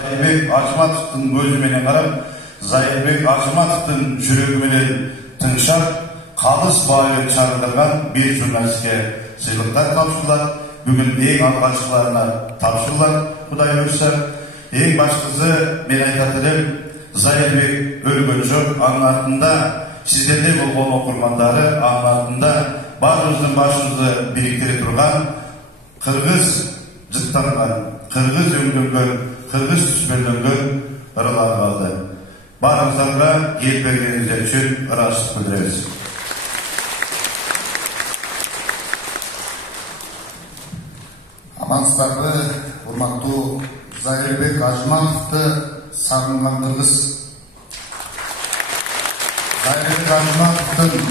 Зайырбек Ажматовдун көзү менен карап, Зайырбек Ажматовдун жүрөгү менен тыңшап, калыс баайы чагырдырган бир журналистке сыйлыктар тапшырылат. Бүгүн эң алгачкыларына тапшырылат. Кудай буйрса, эң баштысы мен айтат элем, Зайырбек өлгөн жок, анын артында сиздерде болгон окурмандары, анын артында баарыбыздын башыбызды бириктире турган кыргыз жыттанган, кыргыз өңдөнгөн, кыргыз түспөлдөнгөн ырылар калды. Баарыбыздарга эл бергениңиздер үчүн ыраазычылык билдиребиз. Амансыздарбы, урматтуу Зайырбек Ажматовду сагынган кыргыз. Зайырбек Ажматовдун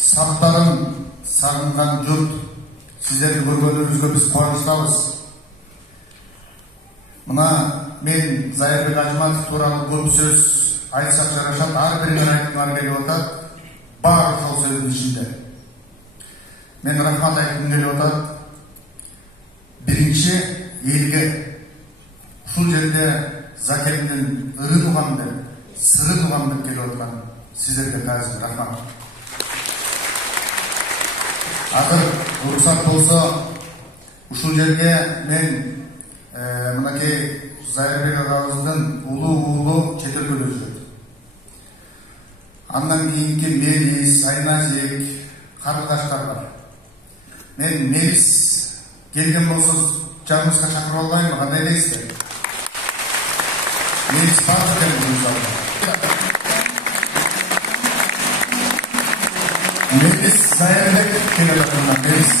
саптарын сагынган журт. Сиздерди көргөнүңүзгө биз кубанычтабыз. Мына мен Зайырбек Ажматов тууралуу көп сөз айтсак жарашат, ар бириңер айткыңар келип атат. Баары ошол сөздүн ичинде. Мен рахмат айткым келип атат. Биринчи элге ушул жерде Закемдин ыры туган деп, сыры туган деп келип аткан сиздерге таазим, рахмат. Азыр уруксат болсо, ушул жерге мен мынакей Зайырбек агабыздын улуу чет өлкөдө жүрөт. Андан кийинки Мелис, Айназек, кардыштар бар. Мен Мелис келген болсо жаныбызга чакырып албайбы, кандай дейсиздер? Мелис бар экен мисалы. Мелис Зайырбек келип аткан Мелис.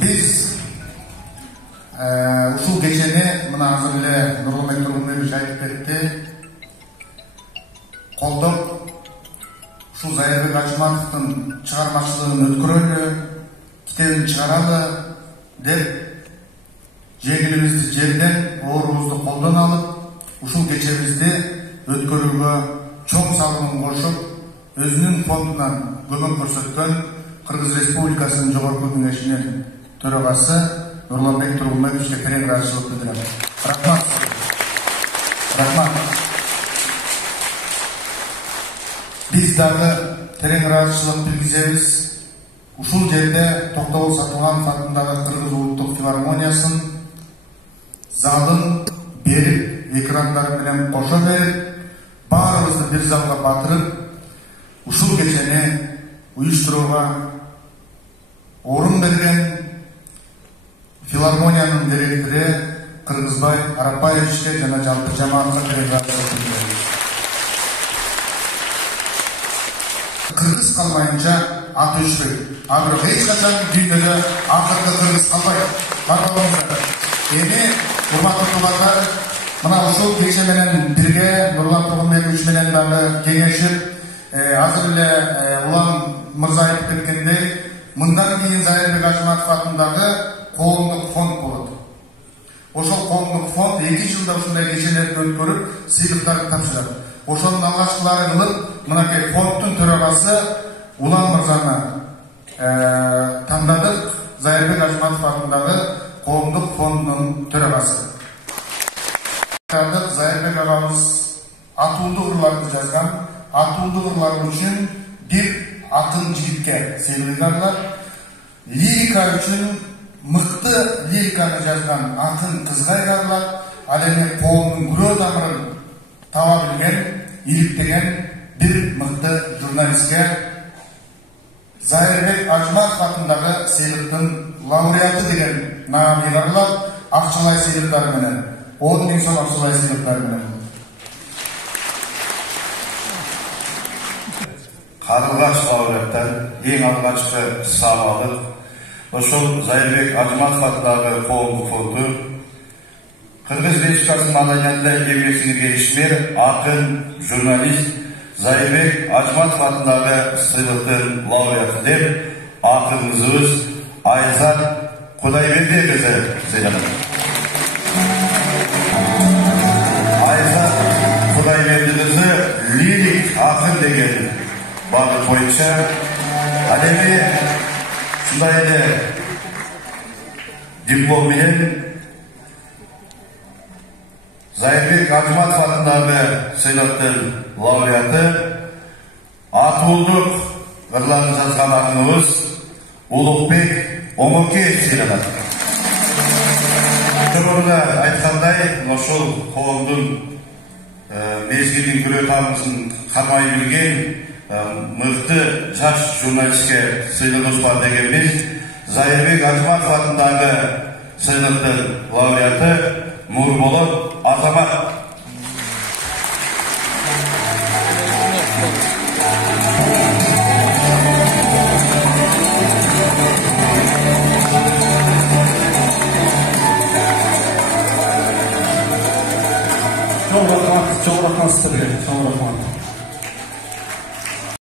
Биз ушул кечени мына азыр эле Нурланбек Тургунбаевич айтып кетти. Колдоп, ушул Зайырбек Ажматовдун чыгармачылыгын өткөрөлү, китебин чыгаралы деп жеңилибизди жерден, оорубузду колдон алып, ушул кечебизди өткөрүүгө чоң салымын кошуп, өзүнүн фондунан көмөк көрсөткөн Кыргыз Республикасынын Жогорку Кеңешинин төрагасы Нурланбек Тургунбаевичке терең ыраазычылык билдирем. Рахмат. Рахмат. Биз дагы терең ыраазычылык билгизебиз. Ушул жерде Токтогул Сатылганов атындагы Кыргыз улуттук филармониясын залын берип, экрандары менен кошо берип, баарыбызды бир залга батырып, ушул кечени уюштурууга орун берген филармониянын директору Кыргызбай Арапбаевичке жана жалпы жамаатка терең ыраазычылык билдиребиз. Кыргыз калмайынча аты өчпөйт. А бирок эч качан дүйнөдө акыркы кыргыз калбайт. Барлыгыңыздар. Эми урматтуу туугандар, мына ушул кече менен бирге Нурлан Тургунбаевич менен дагы кеңешип, азыр эле Улан мырза айтып кеткендей, мындан кийин Зайырбек Ажматов атындагы коомдук фонд болот. Ошол коомдук фонд 2 жылда ушундай кечелерди өткөрүп, сыйлыктарды тапшырат. Ошонун алгачкылары кылып, мынакей фонддун төрагасы Улан мырзаны тандадык. Зайырбек Ажматов атындагы коомдук фондунун төрагасы. Зайырбек агабыз атуулдуу ырларды жазган, атуулдуу ырлар үчүн бир атын жигитке сыйлыйлар. Лирика үчүн мыкты лириканы жазган атын кызга айрылат. Ал эми коомдун күрөө тамырын таба билген, иликтеген бир мыкты журналистке Зайырбек Ажматов атындагы сыйлыктын лауреаты деген наам ыйгарылат. Акчалай сыйлыктары менен, 10 000 сом акчалай сыйлыктары менен. Карлыгач лауреаттар эң алгачкы сабалык ошол Зайырбек Ажматов атындагы коомдук фонду Кыргыз Республикасынын маданиятында эмгек сиңирген ишмер, акын, журналист Зайырбек Ажматов атындагы сыйлыктын лауреаты деп акыныбыз Айзат Кудайбердиевичи сыйладык. Айзат Кудайбердиевичи лирик акын деген багыт боюнча Alemi şundaydı diplom bilen Zahirбек Акматов атындағы сыйлықтың лауреаты Атуылдық ғырларын жазған ақынымыз Ұлықбек Омыркеев сыйланады. Жоғарыда айтқандай, ошол қоғамдың мезгілін көре тамызын қармай білген мықты жас журналистке сыйлығымыз бар дегенбіз. Зайырбек Акматов атындағы сыйлықтың лауреаты Нұрболат Азамат. Çok rahmat sizlerle. Çok rahmat.